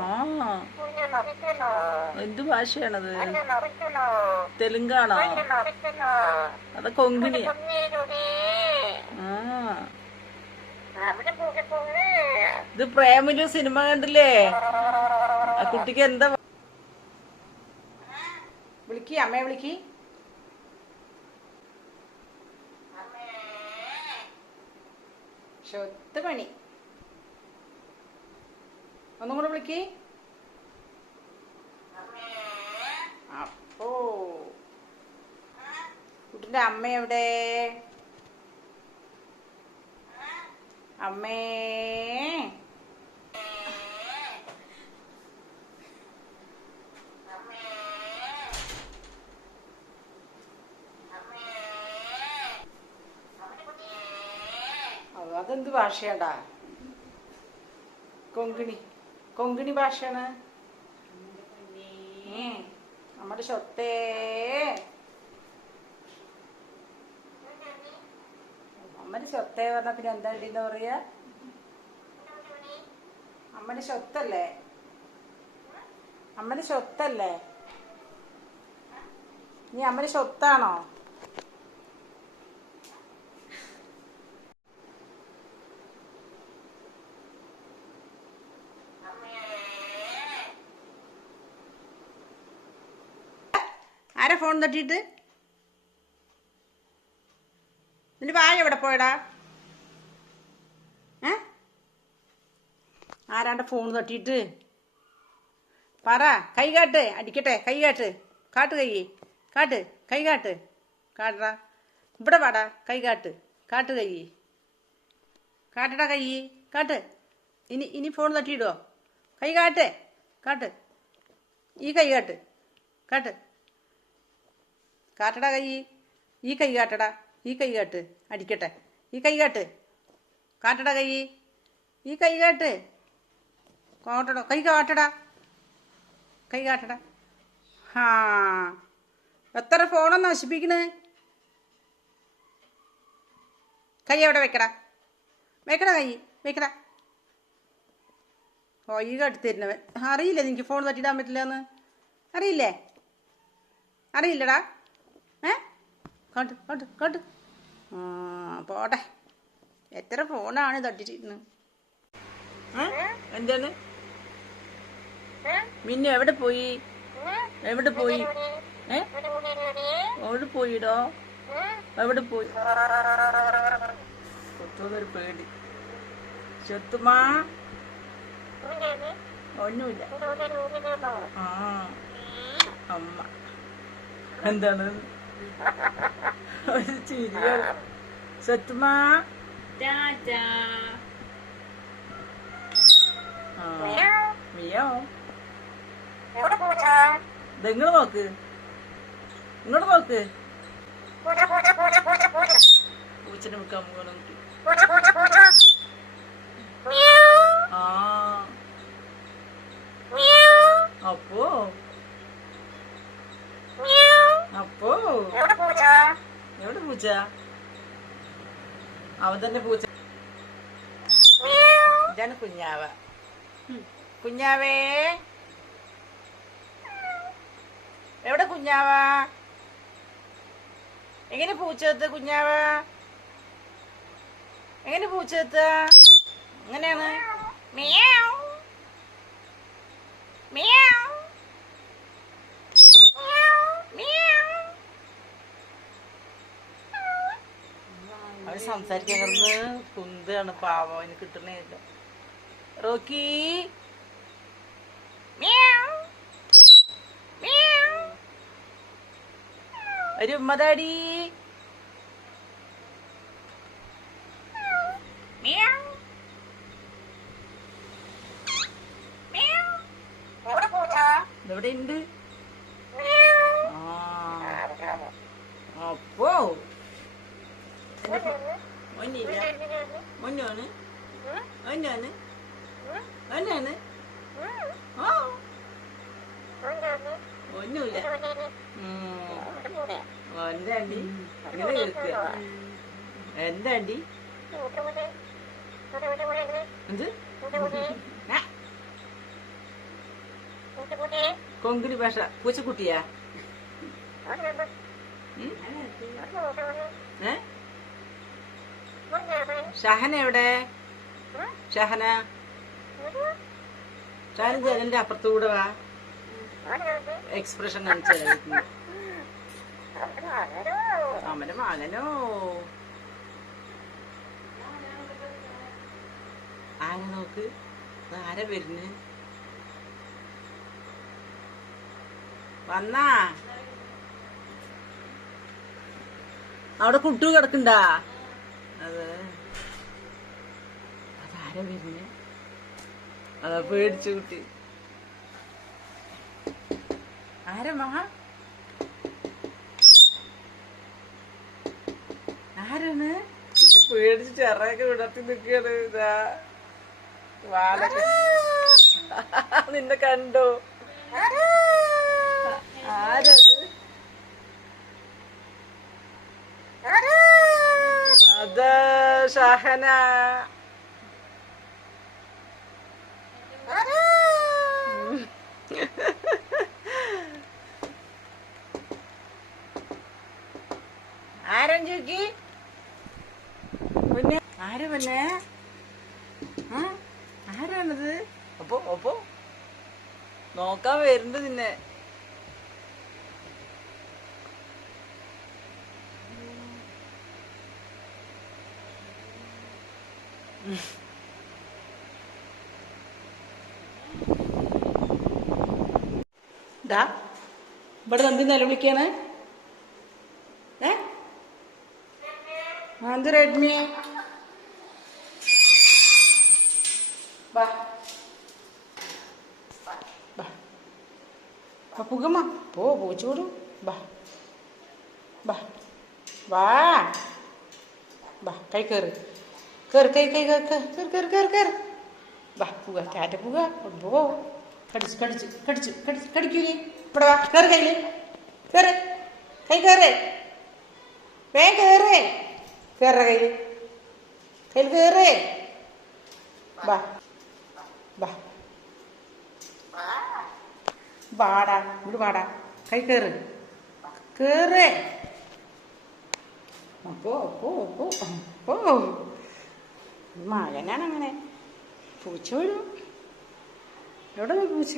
ആ. എന്ത് ഭാഷയാണത്? തെലുങ്കാണോ? അത് കൊങ്കിണി. ആ. ഇത് പ്രേമിലു സിനിമ കണ്ടില്ലേ? ആ കുട്ടിക്ക് എന്താ വിളിക്കി അമ്മയെ വിളിക്കി. പണി ഒന്നും കൂടെ വിളിക്കി. അപ്പോ കുട്ടിന്റെ അമ്മ എവിടെ? അമ്മേ. അത് അതെന്ത് ഭാഷയാണ്ടാ? കൊങ്കിണി. കൊങ്കിണി ഭാഷയാണ്. നമ്മുടെ സ്വത്തേ അമ്മന്റെ സ്വത്തേ പറഞ്ഞ പിന്നെ എന്താ ഇടീന്ന് പറയാ? അമ്മന്റെ സ്വത്തല്ലേ അമ്മന്റെ സ്വത്തല്ലേ നീ അമ്മന്റെ സ്വത്താണോ ആരാ ഫോൺ തട്ടിയിട്ട്? നിന്റെ വായ എവിടെ പോയടാ? ഏ? ആരാണ്ട് ഫോൺ തട്ടിയിട്ട്? പറ കൈ കാട്ട് അടിക്കട്ടെ കൈ കാട്ട്. കാട്ട് കൈ കാട്ട് കൈ കാട്ട്. കാട്ടടാ ഇവിടെ വാടാ കൈ കാട്ട് കാട്ട് കൈ. കാട്ടടാ കൈ കാട്ട്. ഇനി ഇനി ഫോൺ തട്ടിയിടുവോ? കൈ കാട്ട് കാട്ട്. ഈ കൈ കാട്ട് കാട്ട്. കാട്ടടാ കൈ. ഈ കൈ കാട്ടടാ. ഈ കൈ കാട്ട്. അടിക്കട്ടെ. ഈ കൈ കാട്ട്. കാട്ടടാ കൈ. ഈ കൈ കാട്ട്. കാട്ടടാ. കൈ കാട്ടടാ. കൈ കാട്ടടാ. ഹാ. എത്ര ഫോണൊന്ന് നശിപ്പിക്കണേ? കൈ എവിടെ വെക്കടാ? വെക്കടാ കൈ. വെക്കടാ. ഓ ഈ കാട്ടി തരുന്നവൻ. അറിയില്ലേ നിനക്ക് ഫോൺ തട്ടിയിടാൻ പറ്റില്ല എന്ന് അറിയില്ലേ? അറിയില്ലടാ. ഏ? കണ്ട് കണ്ട് കണ്ട് ആ പോട്ടെ. എത്ര ഫോണാണ് തട്ടിച്ചിരുന്നത് എന്താണ്? മിന്നു എവിടെ പോയി? എവിടെ പോയി? ഏ? എവിടെ പോയിടോ? എവിടെ പോയി? കൊത്തുന്നൊരു പേടി. ചെത്തുമാ. ഒന്നുമില്ല. ആ. അമ്മ. എന്താണ്? ഒരു ചിരിയോ ആ മിയോ. ഇതെങ്ങൾ നോക്ക്. ഇങ്ങോട്ട് നോക്ക്. പൂച്ചനെ മുക്കാൻ പോകണം ആ അപ്പോ അപ്പോ എവിടെ പൂച്ച അവൻ തന്നെ പൂച്ച ഇതാണ് കുഞ്ഞാവ. കുഞ്ഞാവേ. എവിടെ കുഞ്ഞാവ? എങ്ങനെ പൂച്ചത്ത് കുഞ്ഞാവ? എങ്ങനെ പൂച്ചത്ത് എങ്ങനെയാണ്? മിയാ. മിയാവ്. അവന് സംസാരിക്കാൻ കിടന്ന് കുന്താണ് പാവം അവന് കിട്ടണേയില്ല റോക്കി. ഒരു ഉമ്മതാടി ഇവിടെ ഉണ്ട് അപ്പോ. ഒന്നില്ല ഒന്നാണ് ഒന്നാണ് ഒന്നാണ് ഓ ഒന്നുമില്ല എന്താണ്ടി ഇങ്ങനെ കേൾക്കുക എന്താണ്ടി എന്ത് ആ, കൊങ്കിണി ഭാഷ. പൂച്ചക്കുട്ടിയാ ഉം? ഏ ഷഹന എവിടെ? ഷഹന? ഷഹന ജനലിന്റെ അപ്പുറത്തൂടെ വാ. എക്സ്പ്രഷൻ കാണിച്ചു അവന്റെ മകനോ? ആരെ നോക്ക്. ആരാ വരുന്ന്? വന്നാ? അവിടെ കുട്ടു കിടക്കണ്ട? അത്. അതാരാ വരുന്നേ? അതാ പേടിച്ചു കുട്ടി. ആരാ മഹാ ആരാണ്? കുട്ടി പേടിച്ച് ചെറയൊക്കെ വിടർത്തി ഇതാ. വാലൊക്കെ. നിന്നെ കണ്ടോ? ആരത് അത് ഷഹന. ആരും ചോക്കി പിന്നെ. ആര് പിന്നെ? ആ? ആരാണത്? അപ്പൊ അപ്പൊ നോക്കാൻ വരുന്നുണ്ട് നിന്നെ. ഡാ ഇവിടെ നന്ദി നിലവിളിക്കാണ്. ഏ? ആ, എന്ത് റെഡ്മി വാ വാ വാ പുകമ്മ പോ പൂച്ചോടും വാ വാ വാ വാ കൈ കയറ് കയറ് കൈ കൈ കയറ് കയറ് കയറ് കയറ് കയറ് വാ പുക ടാറ്റ പുക പോ കടിച്ചു കടിച്ചു കടിച്ചു കടിച്ചു കടിക്കൂലേ ഇവിടെ വാ കയറ് കയ്യിൽ കയറ് കൈ കയറ് വേ കയറ് കയറ കയ്യിൽ കയ്യിൽ കയറേ വാടാ. ഇവിടെ വാടാ. കൈ കയറ്. കയറേ. അപ്പോ മകനാണ് അങ്ങനെ പൂച്ച വിടും എവിടെ പൂച്ച?